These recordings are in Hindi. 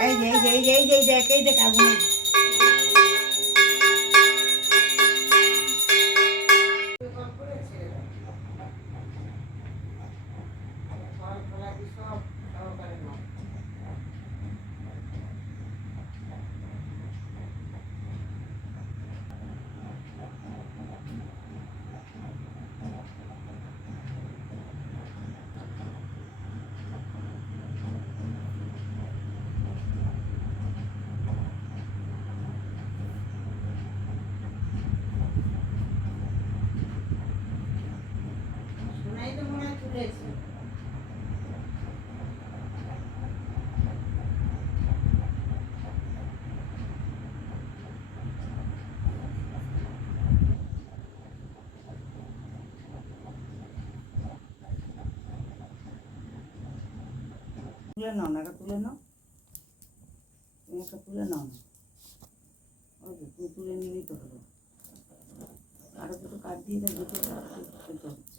এই যে এই যে এই যে এই যে এই দেখ এই দেখ আগুন তুলে নাও না এটা তুলে নাও তুমি একটা তুলে নাও না ওই যে তুমি তুলে নিলেই তো হলো আরো দুটো কাট দিয়ে দেয় দুটো কাট দিতে হচ্ছে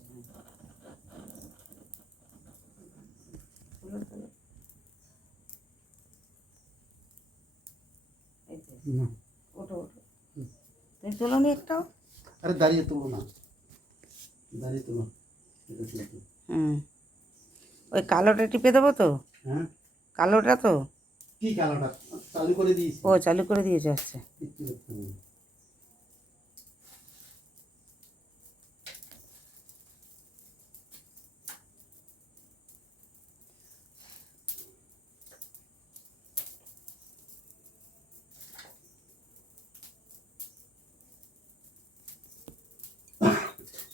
না। ওঠো ওঠো। তুমি তোলো নি একটাও আরে দাঁড়িয়ে তোলো না। দাঁড়িয়ে তোলো। হুম। ওই কালোটা টিপে দেবো তো? হ্যাঁ। কালোটা তো? কি কালোটা? চালু করে দিয়েছি ও চালু করে দিয়েছে আচ্ছা।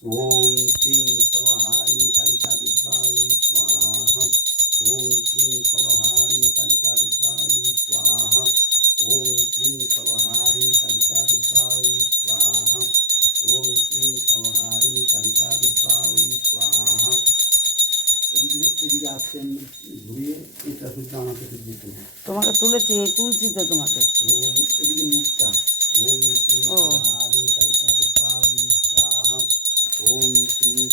ॐ क्लीं पवहारिणी कालिका विद्वावी स्वाहा ॐ क्लीं पवहारिणी कालिका विद्वावी स्वाहा ॐ क्लीं पवहारिणी कालिका विद्वावी स्वाहा ॐ क्लीं पवहारिणी कालिका विद्वावी स्वाहा এদিকে এদিকে আসছেন ঘুরিয়ে এটা শুদ্ধ আমাকে শুদ্ধ করুন তোমাকে তুলেছি এই তুলছি তো তোমাকে ওম এদিকে মুখটা ওম ক্লীং ও। পবহারিণী কালিকা Three,